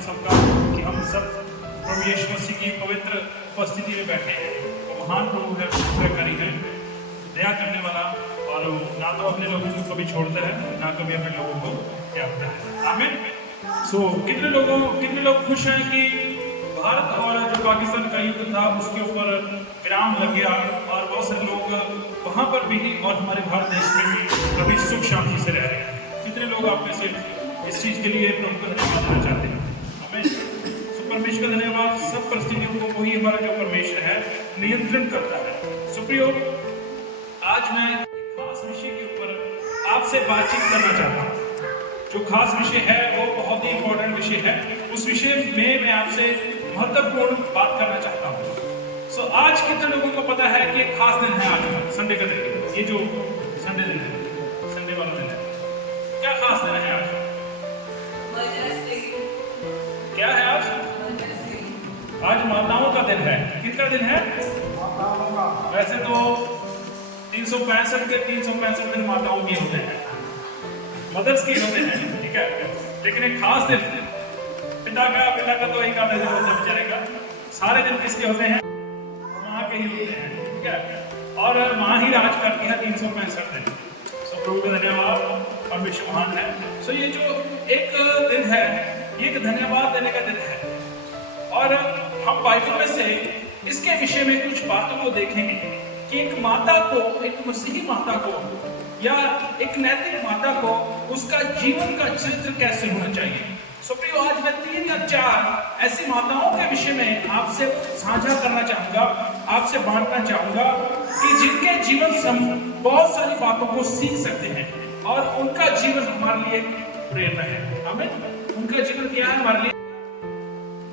हम सबका कि हम सब प्रभु यीशु मसीह की पवित्र उपस्थिति में बैठे हैं। वो महान प्रभु है, अनुग्रहकारी है, दया करने वाला, और ना तो अपने लोगों को कभी छोड़ता है, ना कभी अपने लोगों को त्यागता है। आमीन। कितने लोग खुश हैं कि भारत और जो पाकिस्तान का युद्ध था उसके ऊपर विराम लग गया, और बहुत सारे लोग वहाँ पर भी और हमारे भारत देश में भी अभी सुख शांति से रह रहे हैं। कितने लोग आप में से इस चीज़ के लिए प्रभु का धन्यवाद देना चाहते हैं? हमें तो परमेश्वर का धन्यवाद। सब परिस्थितियों को वही हमारा जो परमेश्वर है नियंत्रण करता है। सुप्रियो, आज मैं एक खास विषय के ऊपर आपसे बातचीत करना चाहता हूँ। जो खास विषय है वो बहुत ही इंपॉर्टेंट विषय है। उस विषय में मैं आपसे महत्वपूर्ण बात करना चाहता हूँ। आज कितने लोगों को पता है कि एक खास दिन है आज, संडे का दिन। ये जो संडे दिन है, संडे वाला दिन है, क्या खास दिन है आज? क्या है आज? आज माताओं का दिन है। किसका दिन है? वैसे तो 365 के 365 दिन माताओं के होते हैं, मदर्स के होते हैं, ठीक है। लेकिन एक खास दिन पिता का तो एक आधा दिन होता है बेचारे का। सारे दिन किसके होते हैं? माँ के ही होते हैं, ठीक है। और माँ ही राज करती है 365 दिन। प्रभु का धन्यवाद, और विश्व महान है। ये जो एक दिन है, ये एक धन्यवाद देने का दिन है। और हम बाइबल में से इसके विषय में कुछ बातों को देखेंगे कि एक माता को, एक मसीही माता को या एक नैतिक माता को उसका जीवन का चरित्र कैसे होना चाहिए। प्रियो, आज मैं 3 या 4 ऐसी माताओं के विषय में आपसे साझा करना चाहूंगा, आपसे बांटना चाहूंगा कि जिनके जीवन से हम बहुत सारी बातों को सीख सकते हैं, और उनका जीवन हमारे लिए प्रेरणा है। हमें उनका जीवन क्या है? हमारे लिए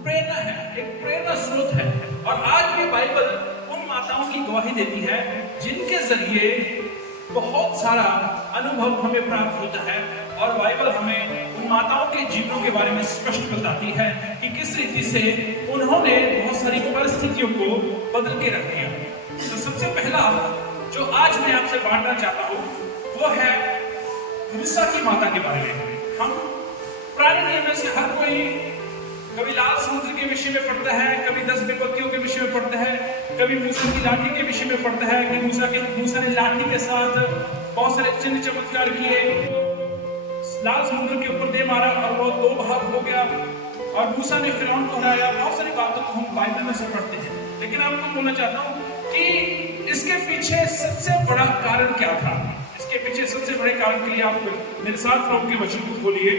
प्रेरणा है, एक प्रेरणा स्रोत है। और आज भी बाइबल उन माताओं की गवाही देती है जिनके जरिए बहुत सारा अनुभव हमें प्राप्त होता है, और बाइबल हमें उन माताओं के जीवनों के बारे में स्पष्ट बताती है कि किस रीति से उन्होंने बहुत सारी परिस्थितियों को बदल के रख दिया। तो सबसे पहला जो आज मैं आपसे बांटना चाहता हूँ वो है मूसा की माता के बारे में। हम पुराने नियम में से हर कोई कभी लाल समुद्र के विषय में पढ़ता है, कभी 10 विपत्तियों के विषय में पढ़ता है, कभी मूसा की लाठी के विषय में पढ़ता है कि मूसा ने लाठी के साथ बहुत सारे चिन्ह चमत्कार किए, लाल समुद्र के ऊपर दे मारा और वो 2 भाग हो गया, और मूसा ने फिरौन को हराया। बहुत सारी बातों को हम बाइबल में से पढ़ते हैं। लेकिन आपको बोलना चाहता हूँ कि इसके पीछे सबसे बड़ा कारण क्या था। इसके पीछे सबसे बड़े कारण के लिए आप मेरे साथ प्रभु के वचन को खोलिए।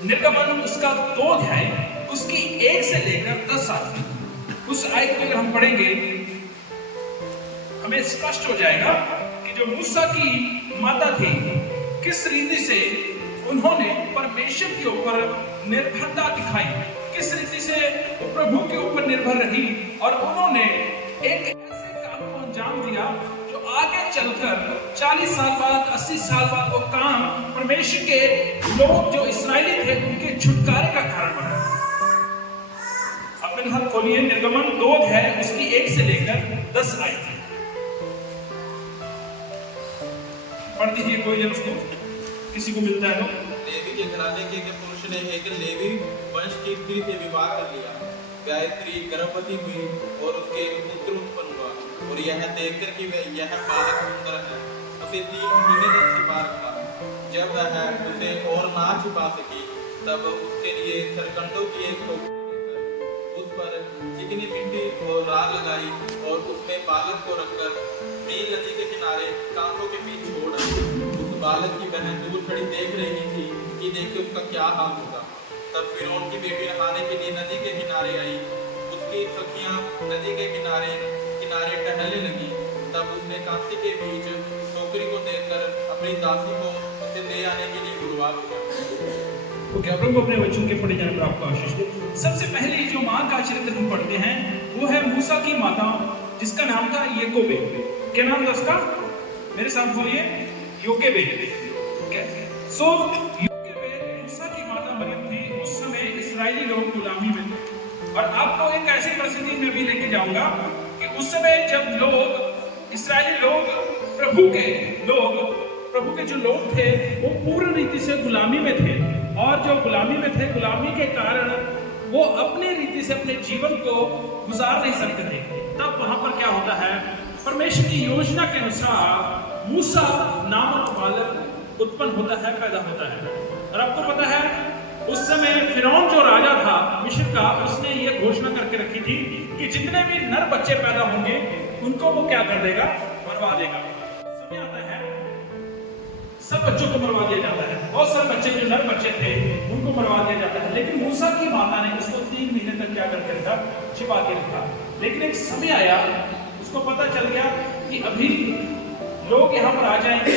निर्गमन उसका 2 अध्याय, उसकी 1 से लेकर 10 आयत। उस आयत को अगर हम पढ़ेंगे हमें स्पष्ट हो जाएगा कि जो मूसा की माता थी, किस रीति से उन्होंने परमेश्वर के ऊपर निर्भरता दिखाई, किस रीति से प्रभु के ऊपर निर्भर रही, और उन्होंने एक ऐसे काम को अंजाम दिया जो आगे चलकर 40 साल बाद, 80 साल बाद वो काम परमेश्वर के लोग जो इस्राएली थे उनके छुटकारे का कारण बना। अपने हाथ खोलिए, निर्गमन 2 अध्याय, उसकी 1 से लेकर 10 आयत पढ़ दीजिए। कोई जब उसको किसी को मिलता है तो। लेवी के घराने के पुरुष ने एक लेवी वंश की स्त्री से विवाह कर लिया। वह स्त्री गर्भवती हुई और उसके एक पुत्र उत्पन्न हुआ, और यह देखकर कि यह बालक सुंदर है, उसे 3 महीने तक छिपा रखा। जब वह उसे और ना छिपा सकी, तब उसके लिए सरकंडों की एक टोकरी लेकर उस पर चिकनी मिट्टी और राख लगाई, और उसमें बालक को रखकर नील नदी के किनारे कांटों के बीच छोड़ आई। उस बालक की बहन दूर खड़ी देख रही थी कि देखे उसका क्या हाल होगा। तब फिरौन की बेटी नहाने के लिए नदी के किनारे आई। उसकी सखियां नदी के किनारे टहलने लगी। तब उसने कांसी के बीच टोकरी को देखकर अपनी दासी को उसे ले आने के लिए बुलवा दिया। तो क्या प्रभु अपने वचन के पढ़े जाने पर आपको आशीष दे। सबसे पहले जो माँ का चरित्र हम पढ़ते हैं वो है मूसा की माता, जिसका नाम था याकोबेद। क्या नाम था उसका? मेरे साथ बोलिए, योकेबेद। योकेबेद मूसा की माता मरियम थी। उस समय इस्राएली लोग गुलामी में थे, और आपको एक ऐसी परिस्थिति में भी लेके जाऊंगा कि उस समय जब लोग, इस्राएली लोग, प्रभु के जो लोग थे वो पूर्ण रीति से गुलामी में थे, और जो गुलामी में थे, गुलामी के कारण वो अपनी रीति से अपने जीवन को गुजार नहीं सकते थे। तब वहां पर क्या होता है, परमेश्वर की योजना के अनुसार मूसा नामक बालक उत्पन्न होता है, पैदा होता है। और आपको पता है उस समय फिरौन जो राजा था मिस्र का, उसने ये घोषणा करके रखी थी कि जितने भी नर बच्चे पैदा होंगे उनको वो क्या कर देगा, मरवा देगा। समय आता है सब बच्चों को मरवा दिया जाता है। बहुत सारे बच्चे जो नर बच्चे थे उनको मरवा दिया जाता है, लेकिन मूसा की माता ने उसको 3 महीने तक क्या करके रखा, छिपा के रखा। लेकिन एक समय आया, उसको पता चल गया कि अभी लोग यहाँ पर आ जाएंगे,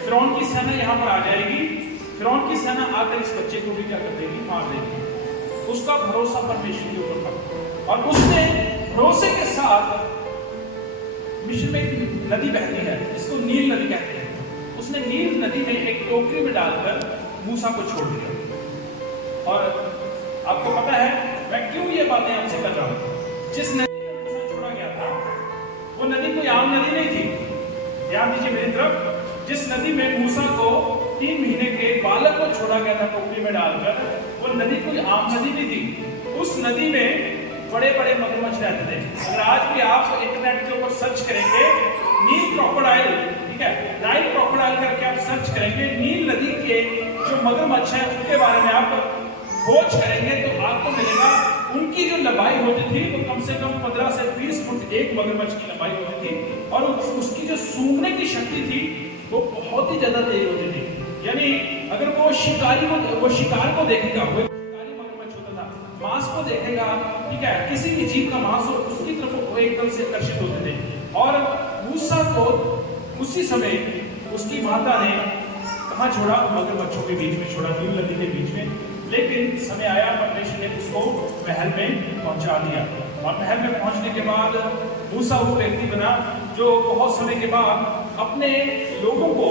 फिरौन की सेना यहाँ पर आ जाएगी, फिरौन की सेना आकर इस बच्चे को भी क्या कर देगी, मार देगी। उसका भरोसा परमेश्वर के ऊपर था और उसने भरोसे के साथ, मिस्र में एक नदी बहती है जिसको नील नदी कहते हैं, उसने नील नदी में एक टोकरी में डालकर मूसा को छोड़ दिया। और आपको पता है मैं क्यों ये बातें आपसे कर रहा हूं, जिस नदी में मूसा छोड़ा गया था वो नदी कोई आम नदी नहीं थी। ध्यान दीजिए मेरी तरफ, जिस नदी में मूसा को 3 महीने के बालक को छोड़ा गया था टोकरी में डालकर, वो नदी कोई आम नदी नहीं थी। उस नदी में बड़े बड़े मगरमच्छ रहते थे। अगर आज भी आप इंटरनेट के ऊपर सर्च करेंगे नील क्रोकोडाइल, ठीक है, नाइल क्रोकोडाइल करके आप सर्च करेंगे, नील नदी के जो मगरमच्छ हैं उनके बारे में आप खोज करेंगे तो आपको मिलेगा उनकी जो लंबाई होती थी वो कम से कम 15 से 20 फुट एक मगरमच्छ की लंबाई होती थी, और उसकी जो सूंघने की शक्ति थी वो बहुत ही ज्यादा तेज होती थी। यानी अगर वो शिकार को देखेगा, वो शिकारी मगरमच्छ होता था, मांस को देखेगा, ठीक है, किसी भी जीव का मांस हो उसकी तरफ वो एकदम से आकर्षित होते थे। और मूसा को उसी समय उसकी माता ने कहाँ छोड़ा, मगरमच्छों के बीच में छोड़ा, नील नदी के बीच में। लेकिन समय आया, परमेश्वर ने उसको महल में पहुंचा दिया, और महल में पहुंचने के बाद मूसा वो व्यक्ति बना जो बहुत समय के बाद अपने लोगों को,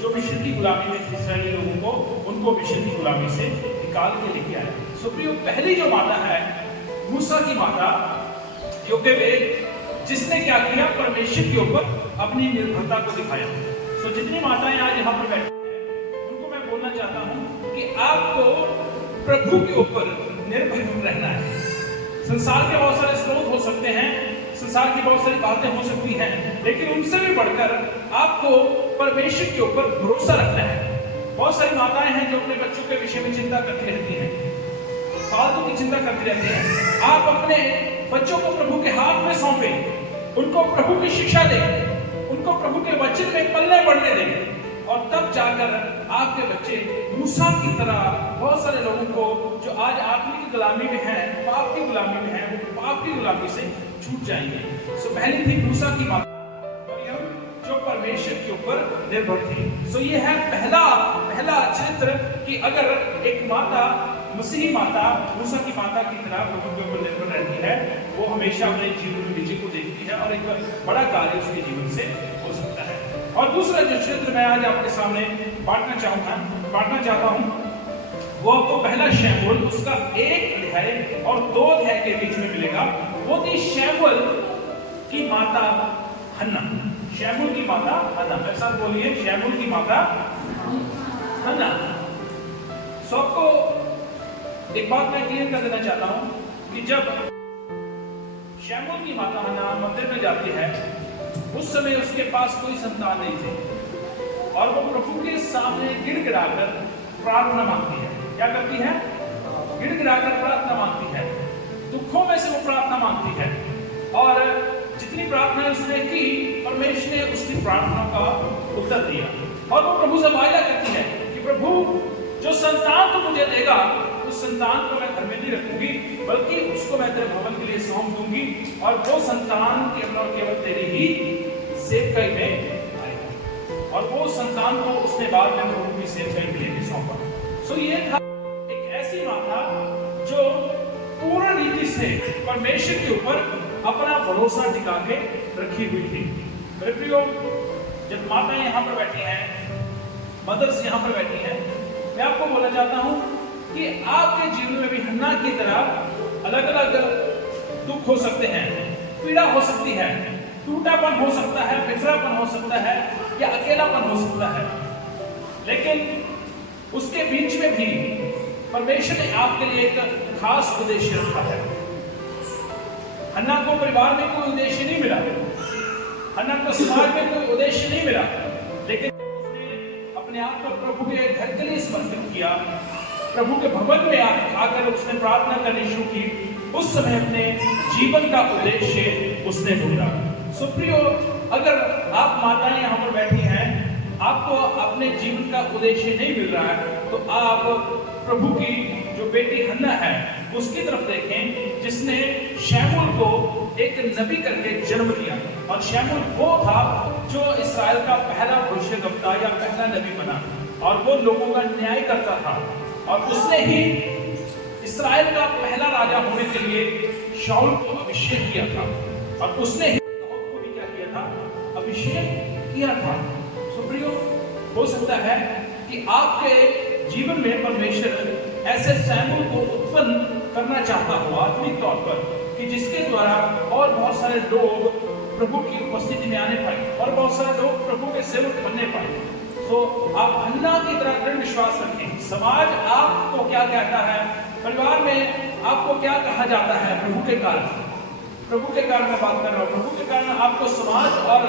जो मिस्र की गुलामी में इस्राएली लोगों को, उनको मिस्र की गुलामी से निकाल के लेके आया। सो प्रियो, पहली जो माता है मूसा की माता योकेबेद, जिसने क्या किया, परमेश्वर के ऊपर अपनी निर्भरता को दिखाया। सो जितनी माताएं आज यहाँ पर बैठी हैं उनको मैं बोलना चाहता हूँ कि आपको प्रभु के ऊपर निर्भर रहना है। संसार के बहुत सारे स्रोत हो सकते हैं, संसार की बहुत सारी बातें हो सकती हैं, लेकिन उनसे भी बढ़कर आपको परमेश्वर के ऊपर भरोसा रखना है। बहुत सारी माताएं हैं जो अपने बच्चों के विषय में चिंता करती रहती हैं, फालतू की चिंता करती रहती हैं। आप अपने बच्चों को प्रभु के हाथ में सौंपें, उनको प्रभु की शिक्षा दें, उनको प्रभु के वचन में पलने बढ़ने दें, और तब जाकर आपके बच्चे मूसा की तरह बहुत सारे लोगों को जो आज आत्मिक की गुलामी में हैं, पाप की गुलामी में हैं, वो पाप की गुलामी से छूट जाएंगे। सो पहली थी मूसा की माता मरियम, जो परमेश्वर के ऊपर निर्भर थी। सो ये है पहला चित्र कि अगर एक माता, मसीही माता मूसा की माता की तरह प्रभु के ऊपर निर्भर रहती है, वो हमेशा अपने जीवन में विजय को देखती है और एक बड़ा कार्य उसके जीवन से हो सकता है। और दूसरा जो चित्र मैं आज आपके सामने बांटना चाहता हूँ वो आपको पहला शमूएल उसका 1 अध्याय और 2 अध्याय के बीच में मिलेगा। वो थी शमूएल की माता हन्ना। शमूएल की माता हन्ना, मेरे साथ बोलिए, शमूएल की माता हन्ना। सो आपको एक बात मैं क्लियर कर देना चाहता हूं कि जब शमूएल की माता हन्ना मंदिर में जाती है, उस समय उसके पास कोई संतान नहीं थे, और वो प्रभु के सामने गिड़गिड़ाकर प्रार्थना मांगती है। क्या करती है? गिड़गिड़ाकर प्रार्थना मांगती है, दुखों में से वो प्रार्थना मांगती है। और जितनी प्रार्थना उसने की, परमेश्वर ने उसकी प्रार्थना का उत्तर दिया, और वो प्रभु से वायदा करती है कि प्रभु, जो संतान तो मुझे देगा, उस संतान को मैं घर में नहीं रखूंगी, बल्कि उसको मैं तेरे भवन के लिए सौंप दूंगी, और वो संतान केवल और केवल तेरी ही सेवकाई में आएगा। और वो संतान को उसने बाद में प्रभु की सेवकाई के लिए भी सौंपा। सो ये था एक ऐसी माता जो पूर्ण रीति से परमेश्वर के ऊपर अपना भरोसा टिका के रखी हुई थी। मेरे प्रियो, जब माताएं यहाँ पर बैठी हैं, मदर्स यहाँ पर बैठी हैं, मैं आपको बोलना चाहता हूँ कि आपके जीवन में भी हन्ना की तरह अलग अलग दुख हो सकते हैं, पीड़ा हो सकती है, टूटापन हो सकता है, बिखरापन हो सकता है, या अकेलापन हो सकता है। लेकिन उसके बीच में भी परमेश्वर ने आपके लिए एक खास उद्देश्य रखा है। हन्ना को परिवार में कोई उद्देश्य नहीं मिला, हन्ना को समाज में कोई उद्देश्य नहीं मिला, लेकिन उसने अपने आप को प्रभु के घर के लिए समर्पित किया। प्रभु के भवन में आकर उसने प्रार्थना करनी शुरू की। उस समय अपने जीवन का उद्देश्य उसने ढूंढा। सुप्रियो, अगर आप माताएं यहाँ पर बैठी हैं, आपको अपने जीवन का उद्देश्य नहीं मिल रहा है, तो आप प्रभु की जो बेटी हन्ना है उसकी तरफ देखें, जिसने शमूएल को एक नबी करके जन्म दिया। और शमूएल वो था जो इस्राएल का पहला भविष्यद्वक्ता या पहला नबी बना, और वो लोगों का न्याय करता था। और उसने ही इस्राएल का पहला राजा होने के लिए शाऊल को अभिषेक किया था, और उसने ही दाऊद को भी क्या किया था? अभिषेक किया था। सुप्रियो, हो सकता है कि आपके जीवन में परमेश्वर ऐसे शमूएल को उत्पन्न करना चाहता हो आत्मिक तौर पर, कि जिसके द्वारा और बहुत सारे लोग प्रभु की उपस्थिति में आने पाए और बहुत सारे लोग प्रभु के सेवक बनने पाए। तो आप हन्ना की तरह दृढ़ विश्वास रखें। समाज आपको क्या कहता है, परिवार में आपको क्या कहा जाता है, प्रभु के कारण, प्रभु के कारण मैं बात कर रहा हूँ, प्रभु के कारण आपको समाज और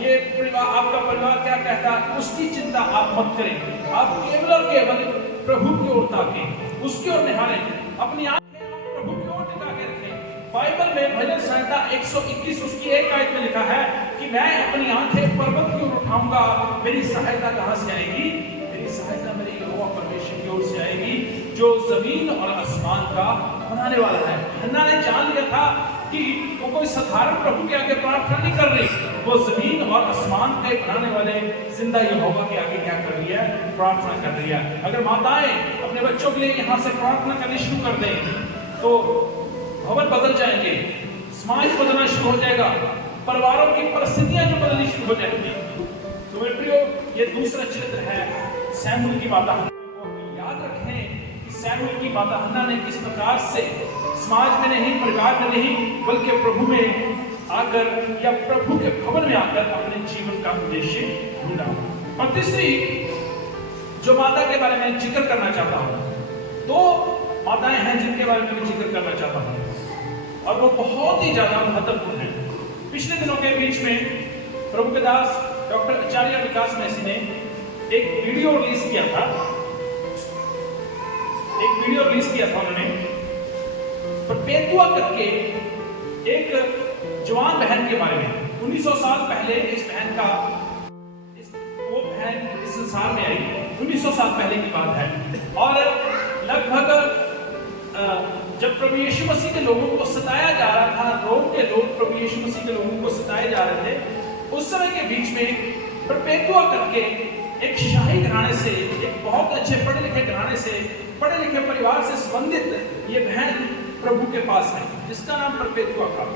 ये परिवार, आपका परिवार क्या कहता है, उसकी चिंता आप मत करें। आप केवल और केवल प्रभु की ओर ताकें, उसकी ओर निहारें, अपनी आंखें आप प्रभु की ओर टिका के रखें। बाइबल में भजन संहिता 121 उसकी एक आयत में लिखा है कि मैं अपनी आंखें पर्वत की ओर उठाऊंगा, मेरी सहायता कहां से आएगी? मेरी सहायता मेरे यहोवा परमेश्वर की ओर से आएगी, जो जमीन और आसमान का बनाने वाला है। हन्ना ने जान लिया था कि वो कोई साधारण प्रभु के आगे प्रार्थना नहीं कर रही, वो जमीन और आसमान के बनाने वाले जिंदा यहोवा के आगे क्या कर रही है? प्रार्थना कर रही है। अगर माताएं अपने बच्चों के लिए यहाँ से प्रार्थना करनी शुरू कर दें, तो भवन बदल जाएंगे, समाज बदलना शुरू हो जाएगा, परिवारों की परिस्थितियां जो बदलनी शुरू हो जाएंगी। तो मेरे प्रियो, ये दूसरा चरित्र है शमूएल की माता हन्ना को। याद रखें कि शमूएल की माता हन्ना ने किस प्रकार से समाज में नहीं, परिवार में नहीं, बल्कि प्रभु में आकर या प्रभु के भवन में आकर अपने जीवन का उद्देश्य ढूंढा। और तीसरी जो माता के बारे में जिक्र करना चाहता हूं, दो माताएं हैं जिनके बारे में मैं जिक्र करना चाहता हूं, और वो बहुत ही ज्यादा महत्वपूर्ण है। पिछले दिनों के बीच में प्रभु के दास डॉक्टर आचार्य विकास मैसी ने एक वीडियो रिलीज किया था, उन्होंने परपेतुआ करके एक जवान बहन के बारे में। 1900 साल पहले इस बहन का वो बहन इस संसार में आई, 1900 साल पहले की बात है। और लगभग जब प्रभु यीशु मसीह के लोगों को सताया जा रहा था, रोम के लोग प्रभु यीशु मसीह के लोगों को सताए जा रहे थे, उस समय के बीच में परपेतुआ करके एक शाही घराने से, एक बहुत अच्छे पढ़े लिखे घराने से, पढ़े लिखे परिवार से संबंधित ये बहन प्रभु के पास है, जिसका नाम परपेतुआ था।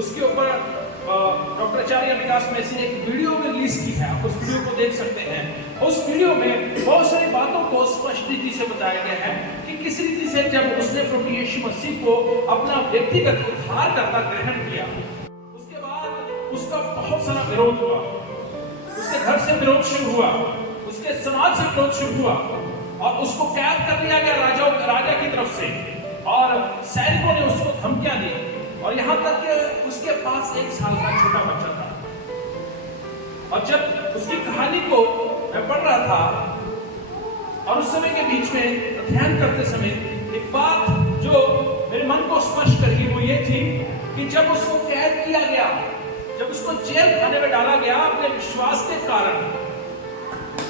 उसके ऊपर डॉक्टर आचार्य विकास मैसी ने एक वीडियो में रिलीज की है, आप उस वीडियो को देख सकते हैं। उस वीडियो में बहुत सारी बातों को स्पष्ट रीति से बताया गया है कि किस रीति से जब उसने प्रभु यीशु मसीह को अपना व्यक्तिगत उद्धारकर्ता ग्रहण किया, उसके बाद उसका बहुत सारा विरोध हुआ, उसके घर से विरोध शुरू हुआ, उसके समाज से विरोध शुरू हुआ, और उसको कैद कर लिया गया राजा की तरफ से, और सैनिकों ने उसको धमकियां दी, और यहाँ तक कि उसके पास 1 साल का छोटा बच्चा था। और जब उसकी कहानी को मैं पढ़ रहा था, और उस समय के बीच में अध्ययन करते समय एक बात जो मेरे मन को स्पष्ट करी वो ये थी कि जब उसको कैद किया गया, जब उसको जेल खाने में डाला गया अपने विश्वास के कारण,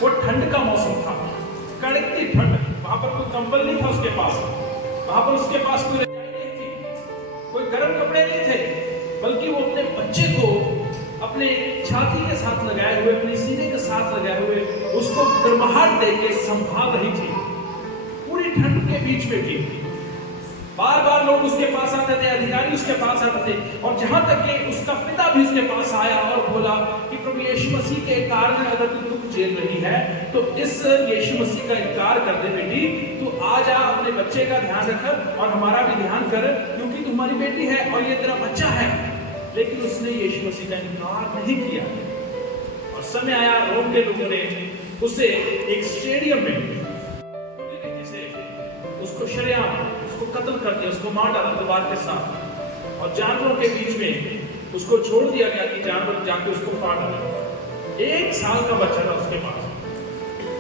वो ठंड का मौसम था, कड़कती ठंड, वहां पर कोई कंबल नहीं था उसके पास, वहां पर उसके पास कोई रजाई नहीं थी, कोई गर्म कपड़े नहीं थे, बल्कि वो अपने बच्चे को अपने छाती के साथ लगाए हुए, अपने सीने के साथ लगाए हुए उसको गर्माहट देके संभाल रही थी पूरी ठंड के बीच में भी। बार बार लोग उसके पास आते थे, अधिकारी उसके पास आते थे, और जहां तक कि उसका पिता भी उसके पास आया और बोला कि प्रभु यीशु मसीह के कारण अगर तू दुख झेल रही है तो इस यीशु मसीह का इनकार कर दे बेटी, तू आ जा, अपने बच्चे का ध्यान रख और हमारा भी ध्यान कर, क्योंकि तुम्हारी बेटी है और ये तेरा बच्चा है। लेकिन उसने यीशु मसीह का इनकार नहीं किया, और समय आया रोम के लोगों ने उसे एक स्टेडियम में उसको शरेआम उसको कत्ल कर दिया, उसको मार डाला तलवार के साथ, और जानवरों के बीच में उसको छोड़ दिया गया कि जानवर जाके उसको फाड़ डाले। 1 साल का बच्चा था उसके पास,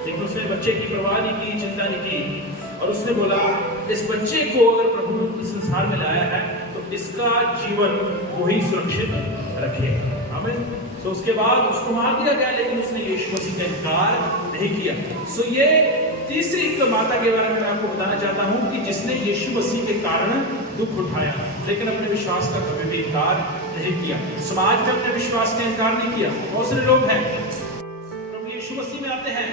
लेकिन उसने बच्चे की परवाह नहीं की, चिंता नहीं की, और उसने बोला इस बच्चे को अगर प्रभु इस संसार में लाया है तो इसका जीवन वही सुरक्षित रखेगा। आमीन। तो उसके बाद उसको मार दिया गया, लेकिन उसने यीशु मसीह का इनकार नहीं किया। सो ये तीसरी माता के बारे में मैं आपको बताना चाहता हूं कि जिसने यीशु मसीह के कारण दुख उठाया, लेकिन अपने विश्वास का कभी भी इनकार नहीं किया। समाज में अपने विश्वास का इनकार नहीं किया। बहुत सारे लोग हैं प्रभु यीशु मसीह में आते हैं,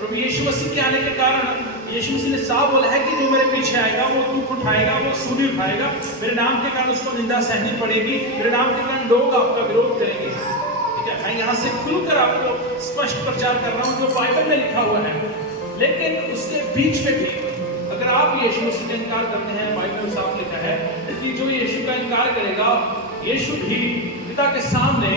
प्रभु यीशु मसीह के आने के कारण यीशु मसीह ने साफ बोला है कि जो मेरे पीछे आएगा वो दुख उठाएगा, वो सूली उठाएगा, मेरे नाम के कारण उसको निंदा सहनी पड़ेगी, मेरे नाम के कारण लोग आपका विरोध करेंगे। ठीक है, मैं यहाँ से खुलकर आपको स्पष्ट प्रचार कर रहा हूँ जो बाइबल में लिखा हुआ है। लेकिन उसके बीच में भी अगर आप यीशु मसीह का इनकार करते हैं, बाइबल में साफ लिखा है कि जो यीशु का इनकार करेगा, यीशु भी पिता के सामने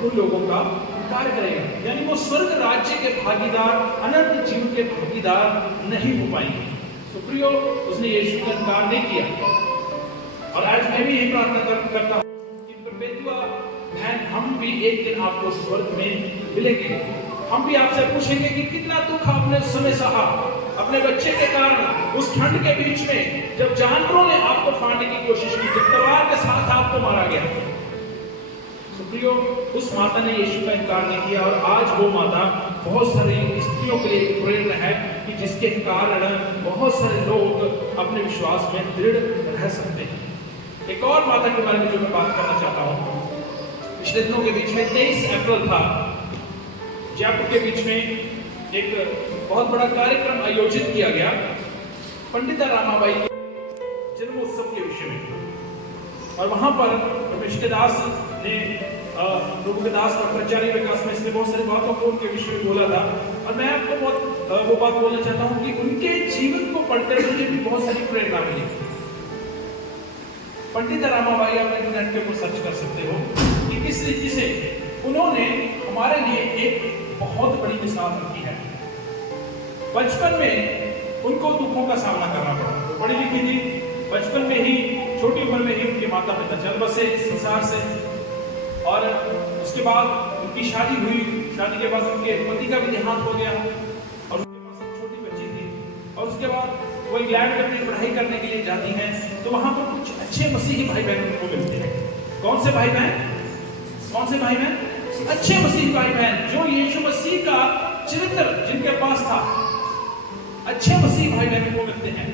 उन लोगों का इनकार करेगा, यानी वो स्वर्ग राज्य के भागीदार, अनंत जीवन के भागीदार नहीं हो पाएंगे। तो प्रियो, उसने यीशु का इनकार नहीं किया। और आज मैं भी यही प्रार्थना करता हूँ कि परपेतुआ बहन, हम भी एक दिन आपको स्वर्ग में मिलेंगे। हम भी आपसे पूछेंगे कि कितना दुख आपने उस समय सहा अपने बच्चे के कारण, उस ठंड के बीच में, जब जानवरों ने आपको फाड़ने की कोशिश की, जब तलवार के साथ आपको मारा गया। तो प्रियो, उस माता ने यीशु का इनकार नहीं किया, और आज वो माता बहुत सारी स्त्रियों के लिए प्रेरणा है कि जिसके कारण बहुत सारे लोग अपने विश्वास में दृढ़ रह सकते हैं। एक और माता के बारे में जो मैं बात करना चाहता हूँ, पिछले दिनों के बीच में 23 अप्रैल था, जयपुर के बीच में एक बहुत बड़ा कार्यक्रम आयोजित किया गया पंडिता रामाबाई के जन्मोत्सव के विषय में। और वहां पर ऋषिदास ने दास भट्टाचार्य विकास में इसने बहुत सारी बातों को उनके विषय में बोला था, और मैं आपको बहुत वो बात बोलना चाहता हूं कि उनके जीवन को पढ़कर मुझे भी बहुत सारी प्रेरणा मिली। पंडिता रामाबाई, आप इंटरनेट के ऊपर सर्च कर सकते हो कि किस रीति से उन्होंने हमारे लिए एक बहुत बड़ी मिसाल रखी है। बचपन में उनको दुखों का सामना करना पड़ा, पढ़ी लिखी थी, बचपन में ही, छोटी उम्र में ही उनके माता पिता चल बसे इस संसार से, और उसके बाद उनकी शादी हुई। शादी के बाद उनके पति का भी देहांत हो गया, और उनके पास एक छोटी बच्ची थी। और उसके बाद वो इंग्लैंड में अपनी पढ़ाई करने के लिए जाती हैं, तो वहां पर कुछ अच्छे मसीही भाई बहन उनको मिलते हैं। कौन से भाई बहन? कौन से भाई बहन? अच्छे मसीही भाई बहन, जो यीशु मसीह का चरित्र जिनके पास था, अच्छे मसीही भाई बहन को मिलते हैं।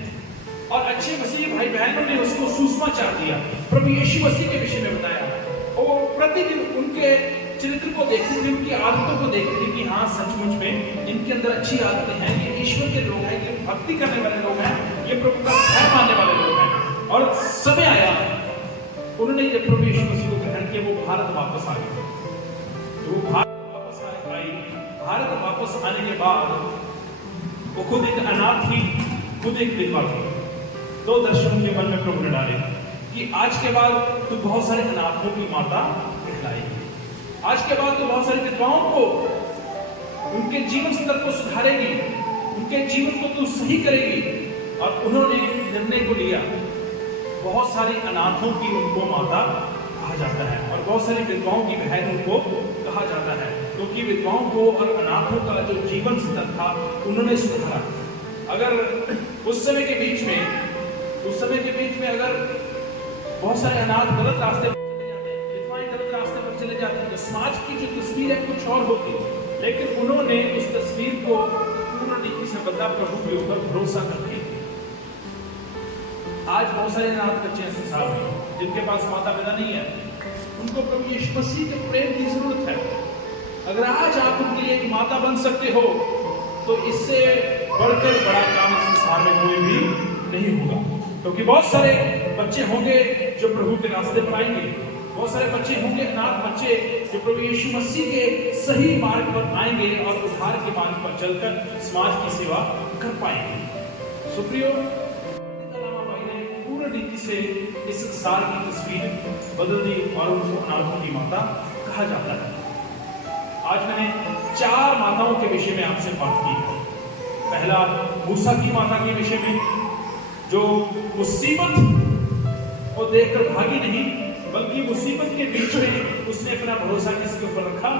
और अच्छे मसीही भाई बहनों ने उसको सुसमाचार दिया, प्रभु यीशु मसीह के विषय में बताया, और प्रतिदिन उनके चरित्र को देखते थे, उनकी आदतों को देखते थे कि हाँ, सचमुच में इनके अंदर अच्छी आदतें हैं, ये ईश्वर के लोग हैं, ये भक्ति करने वाले लोग हैं, ये प्रभु का भय मानने वाले लोग हैं। और समय आया, उन्होंने जब प्रभु यीशु मसीह को ग्रहण किया, वो भारत वापस आ गए। वो भारत वापस आई, भारत वापस आने के बाद वो खुद एक अनाथ थी, खुद एक विधवा थी। 2 दर्शन के मन में प्रभु ने डाले कि आज के बाद तू बहुत सारे अनाथों की माता कहलाएगी, आज के बाद तू बहुत सारी विधवाओं को, उनके जीवन स्तर को सुधारेगी, उनके जीवन को तू सही करेगी। और उन्होंने निर्णय को लिया, बहुत सारी अनाथों की उनको माता कहा जाता है, और बहुत सारी विधवाओं की बहन उनको कहा जाता है, क्योंकि विधवाओं को और अनाथों का जो जीवन स्तर था उन्होंने सुधारा। अगर उस समय के बीच में अगर बहुत सारे अनाथ गलत रास्ते पर चले जाते हैं, विधवाएं गलत रास्ते पर चले जाते हैं, तो समाज की जो तस्वीर है कुछ और होती, लेकिन उन्होंने उस तस्वीर को पूर्ण रीति से बदला, प्रभु के ऊपर भरोसा करके। आज बहुत सारे अनाथ बच्चे हैं संसार में जिनके पास माता पिता नहीं है, उनको प्रभु यीशु मसीह के प्रेम की जरूरत है। अगर आज आप उनके लिए एक माता बन सकते हो, तो इससे बढ़कर बड़ा काम इस संसार में कोई भी नहीं होगा, क्योंकि बहुत सारे बच्चे होंगे जो प्रभु के रास्ते पर आएंगे, बहुत सारे बच्चे होंगे, अनाथ बच्चे, जो प्रभु यीशु मसीह के सही मार्ग पर आएंगे और उद्धार के मार्ग पर चलकर समाज की सेवा कर पाएंगे। सुप्रियो, पूर्ण रीति से इस संसार की तस्वीर बदल दी और उनको अनाथों की माता कहा जाता है। आज मैंने 4 माताओं के विषय में आपसे बात की। पहला मूसा की माता के विषय में, जो मुसीबत को देखकर भागी नहीं, बल्कि मुसीबत के बीच में उसने अपना भरोसा किसके ऊपर रखा?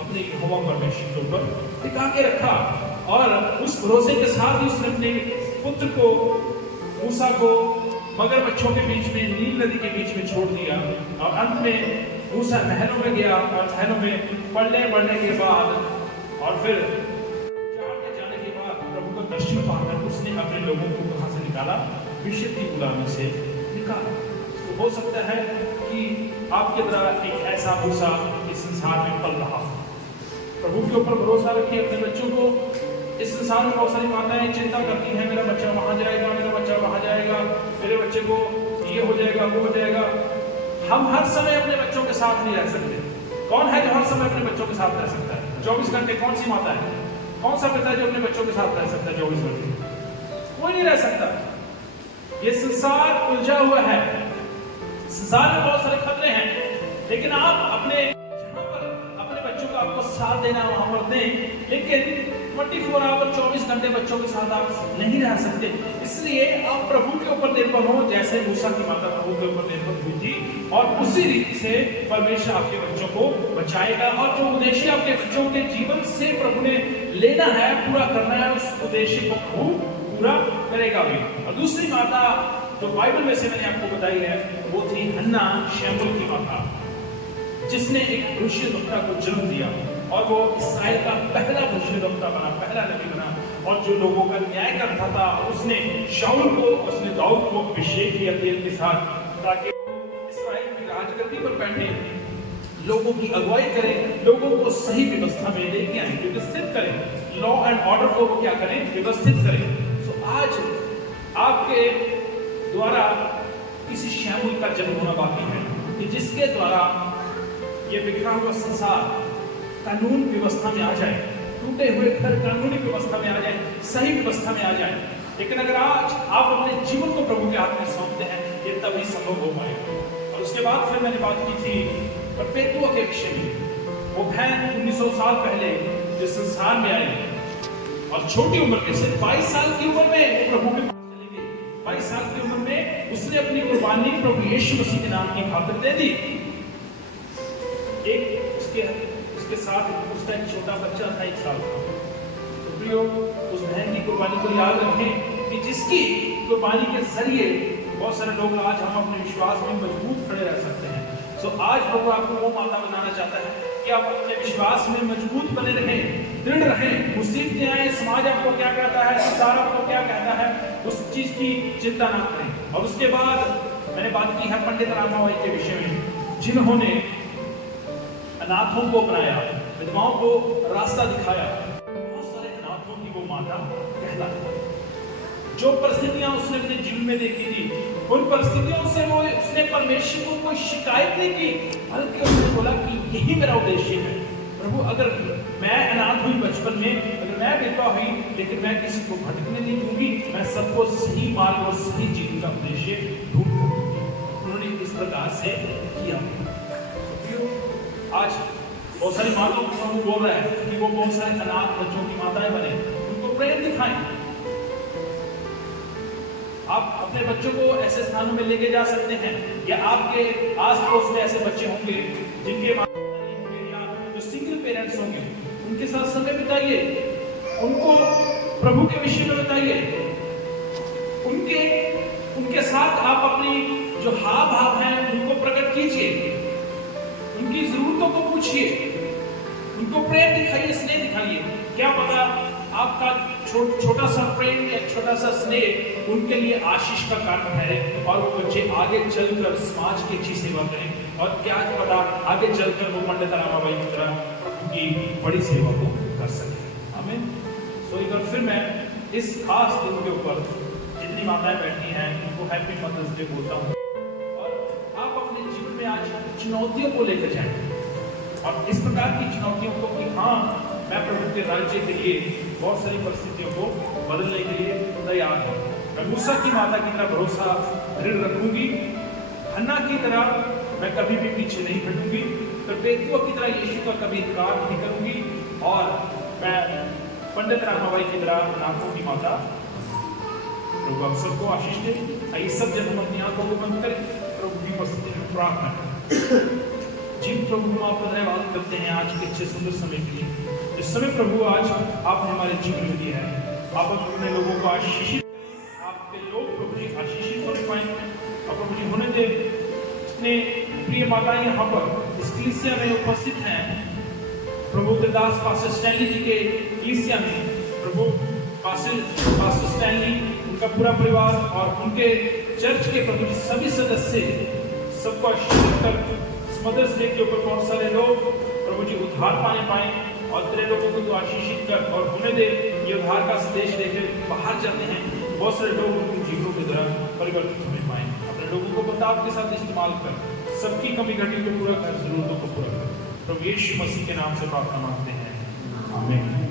अपने यहोवा परमेश्वर के ऊपर टिका के रखा। और उस भरोसे के साथ ही उसने अपने पुत्र को, मूसा को मगरमच्छों के बीच में, नील नदी के बीच में छोड़ दिया। और अंत में मूसा महलों में गया और महलों में बढ़ने के बाद और फिर जाने के बाद प्रभु का दर्शन पाकर उसने अपने लोगों को कहां से निकाला? मिस्र की गुलामी से निकाला। तो हो सकता है कि आपके द्वारा एक ऐसा मूसा इस संसार में पल रहा हो। प्रभु के ऊपर भरोसा रखिए अपने बच्चों को। इस संसार में बहुत सारी माताएं चिंता करती हैं, मेरा बच्चा वहां जाएगा, मेरा बच्चा वहां जाएगा, मेरे बच्चे को ये हो जाएगा, वो हो जाएगा। हम हर समय अपने बच्चों के साथ नहीं रह सकते। कौन है जो हर समय अपने बच्चों के साथ रह सकता है? 24 घंटे कौन सी माता है? कौन सा पिता है जो अपने बच्चों के साथ रह सकता है 24 घंटे? कोई नहीं रह सकता। ये संसार उलझा हुआ है, संसार में बहुत सारे खतरे हैं, लेकिन आप अपने जहां पर अपने बच्चों का आपको साथ देना वहां पर दें, लेकिन 24 आवर 24 घंटे बच्चों के साथ आप नहीं रह सकते। इसलिए आप प्रभु के ऊपर निर्भर हो, जैसे मूसा की माता प्रभु के ऊपर निर्भर हुई थी, और उसी रीति से परमेश्वर आपके बच्चों को बचाएगा। और जो उद्देश्य आपके बच्चों के जीवन से प्रभु ने लेना है, पूरा करना है, उस उद्देश्य को प्रभु पूरा करेगा भी। और दूसरी माता जो बाइबल में से मैंने आपको बताई है, वो थी हन्ना, शमूएल की माता, जिसने एक भविष्यद्वक्ता को जन्म दिया और वो इस्राएल का पहला भविष्यद्वक्ता बना, पहला नबी बना, और जो लोगों का न्याय करता था। उसने शाऊल को, उसने दाऊद को अभिषेक किया तेल के साथ, ताकि इस्राएल की राजगद्दी पर बैठे, लोगों की अगुवाई करें, लोगों को सही व्यवस्था में लेके आए, व्यवस्थित करें, लॉ एंड ऑर्डर को क्या करें? व्यवस्थित करें। तो आज आपके द्वारा किसी शमूएल का जन्म होना बाकी है, कि जिसके द्वारा ये बिखरा हुआ संसार कानून व्यवस्था में आ जाए, टूटे हुए घर कानूनी व्यवस्था में आ जाए, सही व्यवस्था में आ जाए। लेकिन अगर आज आप अपने जीवन को प्रभु के हाथ में सौंपते हैं, ये तभी संभव हो पाएगा। और उसके बाद फिर मैंने बात की थी परपेतुआ के विषय में। वो बहन 1900 साल पहले जो संसार में आई और छोटी उम्र के, सिर्फ 22 साल की उम्र में प्रभु के पास चली गई। 22 साल की उम्र में उसने अपनी कुर्बानी प्रभु यीशु मसीह के नाम की खातिर दे दी। एक उसके साथ उसका एक छोटा बच्चा था, 1 साल का। तो प्रियो, उस बहन की कुर्बानी को याद रखें कि जिसकी कुर्बानी के जरिए बहुत सारे लोग आज हम अपने विश्वास में मजबूत खड़े रह सकते हैं। सो आज प्रभु आपको वो माता बनाना चाहता है कि आप अपने विश्वास में मजबूत बने रहें, दृढ़ रहें। मुसीबतें आए, समाज आपको क्या कहता है, संसार आपको क्या कहता है, उस चीज की चिंता ना करें। और उसके बाद मैंने बात की है पंडित रामाबाई के विषय में, जिन्होंने अनाथों को अपनाया, विधवाओं को रास्ता दिखाया। बहुत सारे अनाथों की वो माता कहलाती। जो परिस्थितियां उसने अपने जीवन में देखी थी, उन परिस्थितियों से वो उसने परमेश्वर को कोई शिकायत नहीं की, बल्कि उसने बोला कि यही मेरा उद्देश्य है। प्रभु, अगर मैं अनाथ हुई बचपन में, अगर मैं विधवा हुई, लेकिन मैं किसी को भटकने नहीं दूंगी, मैं सबको सही मार्ग और सही जीवन का उद्देश्य ढूंढ कर दूंगी। उन्होंने इस प्रकार से किया। आज बहुत सारी माताओं को प्रभु बोल रहा है कि वो बहुत सारे अनाथ बच्चों की माताएं बने, उनको प्रेम दिखाएं। आप अपने बच्चों को ऐसे स्थानों में लेके जा सकते हैं, या आपके आस पड़ोस में ऐसे बच्चे होंगे जिनके माता नहीं होंगे, या जो सिंगल पेरेंट्स होंगे, उनके साथ समय बिताइए, उनको प्रभु के विषय में बताइए, उनके साथ आप अपनी जो हाव भाव हैं उनको प्रकट कीजिए, उनकी जरूरतों को पूछिए, उनको प्रेम दिखाइए, स्नेह दिखाइए। क्या पता आपका छोटा सा प्रेम या छोटा सा स्नेह उनके लिए आशीष का कारण है, और वो बच्चे आगे चलकर समाज की अच्छी सेवा करें, और क्या पता आगे चलकर वो पंडित रामाबाई की तरह प्रभु की बड़ी सेवा को कर सके। आमीन। सो एक बार फिर मैं इस खास दिन के ऊपर जितनी माताएं बैठी हैं उनको हैप्पी मदर्स डे बोलता हूँ। और आप अपने जीवन में आज चुनौतियों को लेकर जाएं, और इस प्रकार की चुनौतियों को कि हाँ, मैं प्रभु के राज्य के लिए बहुत सारी परिस्थितियों को बदलने के लिए तैयार हूँ। मैं मूसा की माता की तरह भरोसा दृढ़ रखूंगी, हन्ना की तरह मैं कभी भी पीछे नहीं हटूंगी, परपेतुआ की तरह यीशु का कभी इनकार नहीं करूंगी, और मैं पंडित रामाबाई की तरह नाथों की माता। प्रभु आप सबको आशीष दे। आइए सब जन अपनी आंखों को बंद करें, प्रभु की उपस्थिति में प्रार्थना करें। जिन प्रभु हम आपका धन्यवाद करते हैं आज के अच्छे सुंदर समय के लिए। इस समय प्रभु आज आपने हमारे जीवन में दिया है, आप अपने लोगों को आशीषित करें, आपके लोग प्रभु जी आशीषित होने पाएंगे। और प्रभु जी होने दे इतने प्रिय माताएं यहाँ पर इस कलीसिया में उपस्थित हैं। प्रभु के दास पास्टर स्टैनली जी के कलीसिया में प्रभु पास्टर स्टैनली, उनका पूरा परिवार और उनके चर्च के प्रभु जी सभी सदस्य सबको आशीषित कर इस मदर्स डे के ऊपर बहुत सारे लोग प्रभु जी उद्धार पाने पाए और तेरे लोगों को तो आशीषित कर और होने दे ये उद्धार का संदेश लेकर बाहर जाते हैं। बहुत सारे लोग उनके जीवनों की तरह परिवर्तित होने पाए। अपने लोगों को प्रताप के साथ इस्तेमाल कर सबकी कमी घटी को पूरा कर, जरूरतों को पूरा कर। प्रभु यीशु मसीह के नाम से प्रार्थना मांगते हैं, आमीन।